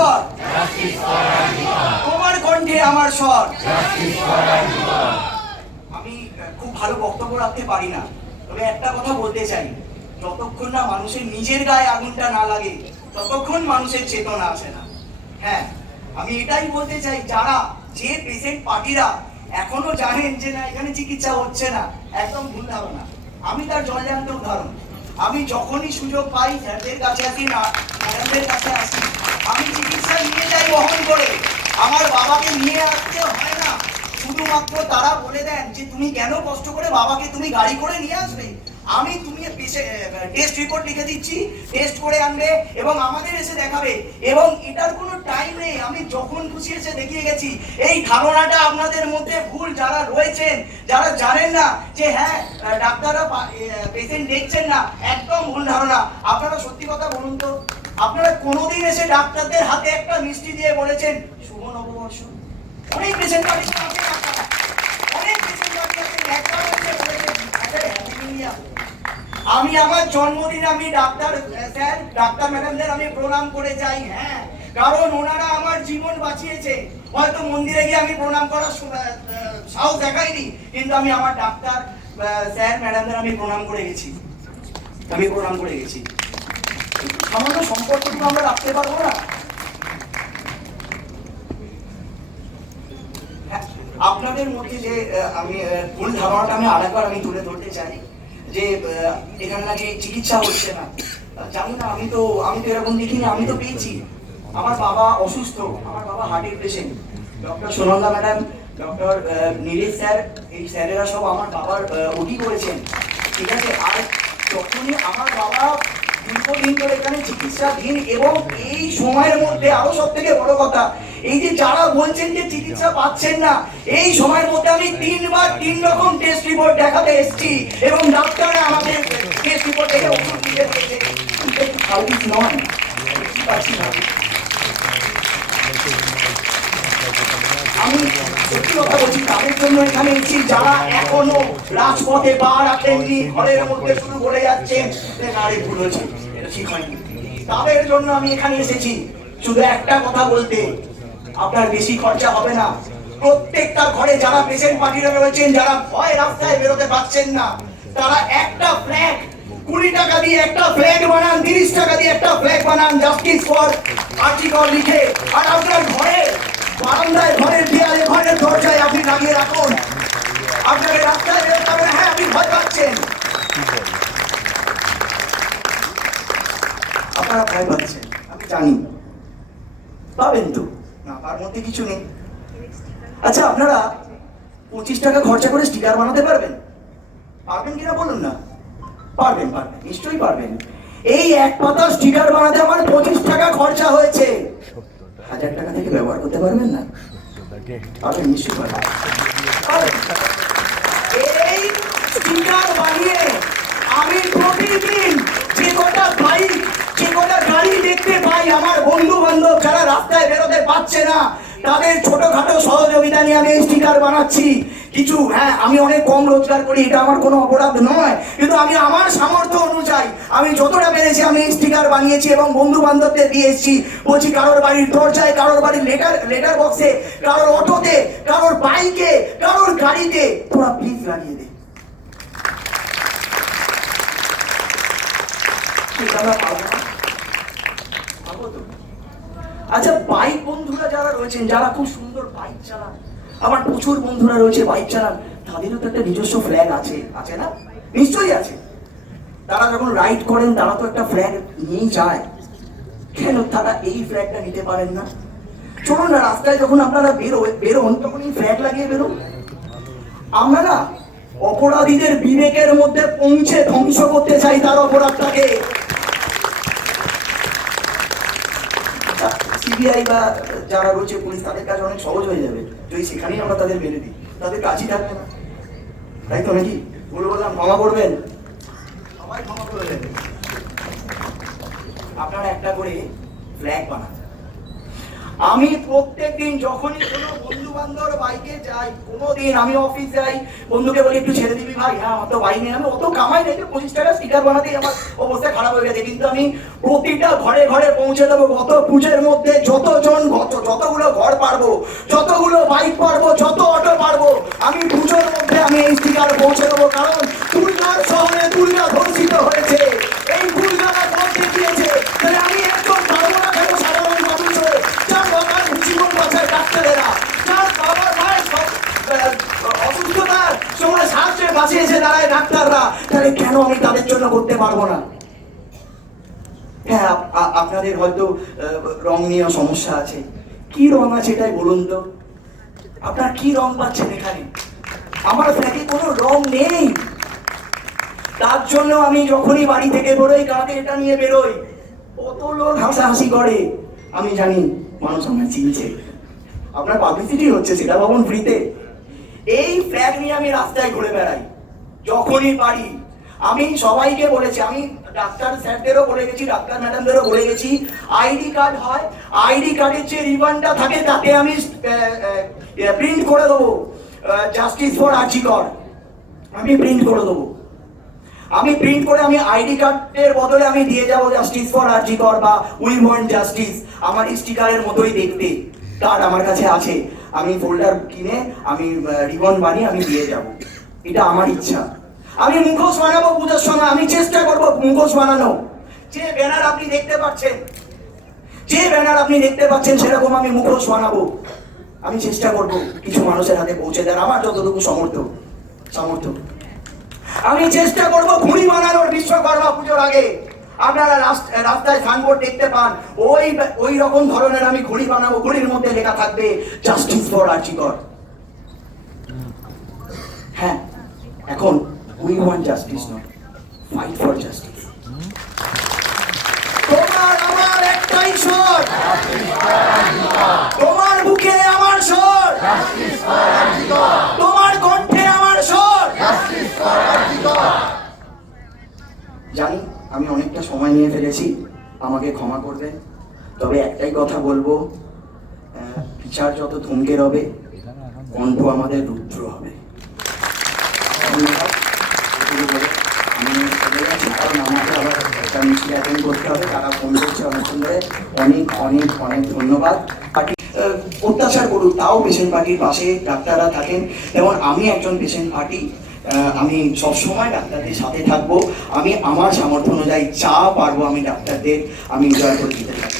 স্বর, তোমার কণ্ঠে আমার স্বর। আমি খুব ভালো বক্তব্য রাখতে পারি না, তবে একটা কথা বলতে চাই, যতক্ষণ না মানুষের নিজের গায়ে আগুনটা না লাগে ততক্ষণ মানুষের চেতনা আসে না। হ্যাঁ, আমি এটাই বলতে চাই, যারা যে পেশেন্ট পার্টিরা এখনো জানেন যে না এখানে চিকিৎসা হচ্ছে না, একদম ভুল ধারণা। আমি তার জলজান্ত উদাহরণ। আমি যখনই সুযোগ পাই স্যারদের কাছে আসি, না ম্যাডামদের কাছে আসি, আমি চিকিৎসা নিয়ে যাই বহন করে। আমার বাবাকে নিয়ে আসতে হয় না, শুধুমাত্র তারা বলে দেন যে তুমি কেন কষ্ট করে বাবাকে তুমি গাড়ি করে নিয়ে আসবে, আমি তুমি টেস্ট রিপোর্ট লিখে দিচ্ছি, টেস্ট করে আনবে এবং আমাদের এসে দেখাবে, এবং এটার কোনো টাইম নেই, আমি যখন খুশি এসে দেখিয়ে গেছি। এই ধারণাটা আপনাদের মধ্যে ভুল, যারা রয়েছেন, যারা জানেন না যে হ্যাঁ ডাক্তাররা পেশেন্ট দেখছেন না, একদম ভুল ধারণা। আপনারা সত্যি কথা বলুন তো, আপনারা কোনোদিন এসে ডাক্তারদের হাতে একটা মিষ্টি দিয়ে বলেছেন শুভ নববর্ষ? অনেক পেশেন্ট বাড়ি আছে, অনেক পেশেন্ট বাড়ি আছে, একবার এসে বলেছেন হ্যাপি নিউ ইয়ার। আমি আমার জন্মদিনে আমি ডাক্তার স্যার, ডাক্তার ম্যাডামদের আমি প্রণাম করে যাই। হ্যাঁ, কারণ ওনারা আমার জীবন বাঁচিয়েছে। হয়তো মন্দিরে গিয়ে আমি প্রণাম করার সাহস দেখাইনি, কিন্তু আমি আমার ডাক্তার স্যার ম্যাডামদের আমি প্রণাম করে গেছি, আমি প্রণাম করে গেছি। সামান্য সম্পর্কটুকু আমরা রাখতে পারবো না? আপনাদের মধ্যে যে আমি ভুল ধারণাটা আমি আরেকবার আমি তুলে ধরতে চাই যে এখানে নাকি চিকিৎসা হচ্ছে না। জানি না, আমি তো এরকম দেখিনি, আমি তো পেয়েছি। আমার বাবা অসুস্থ, আমার বাবা হার্টের patient. Doctor Sonanda madam, doctor Nilesh sir, এই স্যারেরা সব আমার বাবার ওটি করেছেন, ঠিক আছে। আর যখনই আমার বাবা দীর্ঘদিন ধরে এখানে চিকিৎসাধীন, এবং এই সময়ের মধ্যে আরো সব থেকে বড় কথা, এই যে যারা বলছেন যে চিকিৎসা পাচ্ছেন না, এই সময়ের মধ্যে আমি 3 বার 3 রকম টেস্ট রিপোর্ট দেখাতে এসেছি, এবং ডাক্তাররা আমাদের টেস্ট রিপোর্ট দেখে ওষুধ দিয়ে দিয়েছে। সার্ভিস নয়, আমি সত্যি কথা বলছি, তাদের জন্য এখানে এসেছি যারা এখনো রাজপথে পা রাখেননি, ঘরের মধ্যে শুধু বলে যাচ্ছেন গাড়ি ভুল হয়েছে, এটা ঠিক হয়নি। তাদের জন্য আমি এখানে এসেছি শুধু একটা কথা বলতে, আপনার বেশি খরচা হবে না। প্রত্যেকটা ঘরে যারা পেশেন্ট পার্টিরা রয়েছেন, যারা ভয় রাস্তায় বেরোতে পারছেন না, তারা একটা ফ্ল্যাগ 20 টাকা দিয়ে একটা ফ্ল্যাগ বানান, 30 টাকা দিয়ে একটা ফ্ল্যাগ বানান, জাস্টিস ফর আর্টিকল লিখে, আর আপনার ঘরে বারান্দায়, ঘরের দেয়ালে, ঘরের দরজায় আপনি লাগিয়ে রাখুন। আপনাকে রাস্তায় বেরোতে হবে, হ্যাঁ আপনি ভয় পাচ্ছেন, আপনারা ভয় পাচ্ছেন, আমি জানি, পাবেন তো না, তার মধ্যে কিছু নেই। আচ্ছা, আপনারা 25 টাকা খরচা করে স্টিকার বানাতে পারবেন? পারবেন কিনা বলুন না? পারবেন, পারবেন, নিশ্চয়ই পারবেন। এই এক পাতা স্টিকার বানাতে আমার 25 টাকা খরচা হয়েছে। 1000 টাকা থেকে ব্যবহার করতে পারবেন না? পারবেন, নিশ্চয়ই পারবেন। এই স্টিকার বানিয়ে আমি প্রতিদিন যে কটা বাইক, যে কটা গাড়ি দেখতে পাই, আমার বন্ধু বান্ধব যারা রাস্তায় বেরোতে পারছে না, তাদের ছোটখাটো সহযোগিতা নিয়ে আমি স্টিকার বানাচ্ছি। কিছু, হ্যাঁ আমি অনেক কম রোজগার করি, এটা আমার কোনো অপরাধ নয়, কিন্তু আমি আমার সামর্থ্য অনুযায়ী আমি যতটা পেরেছি আমি স্টিকার বানিয়েছি এবং বন্ধু বান্ধবদের দিয়ে এসেছি। বলছি কারোর বাড়ির দরজায়, কারোর বাড়ির লেটার বক্সে, কারোর অটোতে, কারোর বাইকে, কারোর গাড়িতে, তোরা প্লিজ লাগিয়ে দে। আচ্ছা, বাইক বন্ধুরা যারা রয়েছেন, যারা খুব সুন্দর বাইক চালান, আমার প্রচুর বন্ধুরা রয়েছে বাইক চালান, তাদেরও তো একটা নিজস্ব ফ্ল্যাগ আছে, আছে না? নিশ্চয়ই আছে। তারা যখন রাইড করেন তারা তো একটা ফ্ল্যাগ নিয়েই যায়, কেন তারা এই ফ্ল্যাগটা নিতে পারেন না? চলুন না, রাস্তায় যখন আপনারা বেরোন তখন এই ফ্ল্যাগ লাগিয়ে বেরোন। আমরা না অপরাধীদের বিবেকের মধ্যে পৌঁছে ধ্বংস করতে চাই তার অপরাধটাকে। সিবিআই বা যারা রয়েছে পুলিশ, তাদের কাজ অনেক সহজ হয়ে যাবে যদি সেখানেই আমরা তাদের মেরে দিই, তাদের কাজই থাকবে না, তাই তো নাকি? বললাম ক্ষমা করবেন, সবাই ক্ষমা করবেন। আপনারা একটা করে ফ্ল্যাগ বানান। আমি প্রত্যেক দিন যখনই কোনো বন্ধু বান্ধব বাইকে যাই, কোনোদিন আমি অফিস যাই, বন্ধুকে বলি একটু ছেড়ে দিবি ভাই, হ্যাঁ আমার তো বাইক নেই, আমি অত কামাই নেই যে 25 টাকা স্টিকার বানাতেই আমার অবস্থা খারাপ হয়ে গেছে, কিন্তু আমি প্রতিটা ঘরে ঘরে পৌঁছে দেবো। গত পুজোর মধ্যে যতগুলো ঘর পারবো, যতগুলো বাইক পারবো, যত অটো পারবো, আমি পুজোর মধ্যে আমি এই স্টিকার পৌঁছে দেবো। কারণ দুর্গার শহরে দুর্গা ধর্ষিত হয়েছে, এই দুর্গারা বলতে দিয়েছে। তাহলে আমি একজন পারবো না কেন সাধারণ মানুষ হয়ে, যার বাবার জীবন বাঁচায় ডাক্তারেরা, যার বাবার মায়ের অসুস্থতার সময় সাহায্যে বাঁচিয়েছে দাঁড়ায় ডাক্তাররা, তাহলে কেন আমি তাদের জন্য করতে পারবো না? হ্যাঁ, আপনাদের হয়তো রং নিয়ে সমস্যা আছে। কি রং আছে এটাই বলুন তো, আপনার কি রং পাচ্ছেন এখানে? আমার ফ্ল্যাটে কোনো রং নেই। তার জন্য আমি যখনই বাড়ি থেকে বেরোই, কাঁধে এটা নিয়ে বেরোই, কত লোক হাসাহাসি করে। আমি জানি মানুষ আমার চিনছে, আপনার পাবলিসিটি হচ্ছে, সেটা ভাবুন ফ্রিতে। এই ফ্ল্যাগ নিয়ে আমি রাস্তায় ঘুরে বেড়াই যখনই পারি। আমি সবাইকে বলেছি, আমি ডাক্তার স্যারদেরও বলে গেছি, ডাক্তার ম্যাডামদেরও বলে গেছি, আইডি কার্ড হয়, আইডি কার্ডের যে রিবনটা থাকে তাতে আমি প্রিন্ট করে দেবো জাস্টিস ফর আরজি কর, আমি প্রিন্ট করে দেবো। আমি প্রিন্ট করে আমি আইডি কার্ডের বদলে আমি দিয়ে যাবো জাস্টিস ফর আরজি কর বা উই ওয়ান্ট জাস্টিস। আমার স্টিকারের মতোই দেখতে কার্ড আমার কাছে আছে, আমি ফোল্ডার কিনে আমি রিবন বানিয়ে আমি দিয়ে যাব। এটা আমার ইচ্ছা। আমি মুখোশ বানাবো পুজোর সময়, আমি চেষ্টা করবো মুখোশ বানানো। যে ব্যানার আপনি দেখতে পাচ্ছেন, যে ব্যানার আপনি দেখতে পাচ্ছেন সেরকম আমি মুখোশ বানাবো। আমি চেষ্টা করব কিছু মানুষের হাতে পৌঁছে দেওয়ার, আমার যতটুকু সামর্থ্য। আমি চেষ্টা করব ঘুড়ি বানানোর বিশ্বকর্মা পুজোর আগে। আপনারা রাস্তায় সাইনবোর্ড দেখতে পান, ওই রকম ধরনের আমি ঘুড়ি বানাবো, ঘুড়ির মধ্যে লেখা থাকবে জাস্টিস ফর আরজি কর। হ্যাঁ, এখন we want justice not, fight for justice. তোমার আমার একটাই স্বর, তোমার বুকে আমার স্বর, তোমার কণ্ঠে আমার স্বর। জানি আমি অনেকটা সময় নিয়ে ফেলেছি, আমাকে ক্ষমা করবেন। তবে একটাই কথা বলবো, বিচার যত থমকে রবে, কণ্ঠ আমাদের রুদ্র হবে। আমি চলে যাচ্ছি, কারণ আমাকে আবার একটা মিছিল অ্যাটেন্ড করতে হবে। তারা ফোন করছে অনেকক্ষণ ধরে। অনেক অনেক অনেক ধন্যবাদ। পার্টি অত্যাচার করুক, তাও পেশেন্ট পার্টির পাশে ডাক্তাররা থাকেন, এবং আমি একজন পেশেন্ট পার্টি। আমি সবসময় ডাক্তারদের সাথে থাকবো। আমি আমার সামর্থ্য অনুযায়ী যা পারবো আমি ডাক্তারদের আমি জয় করে দিতে থাকবো।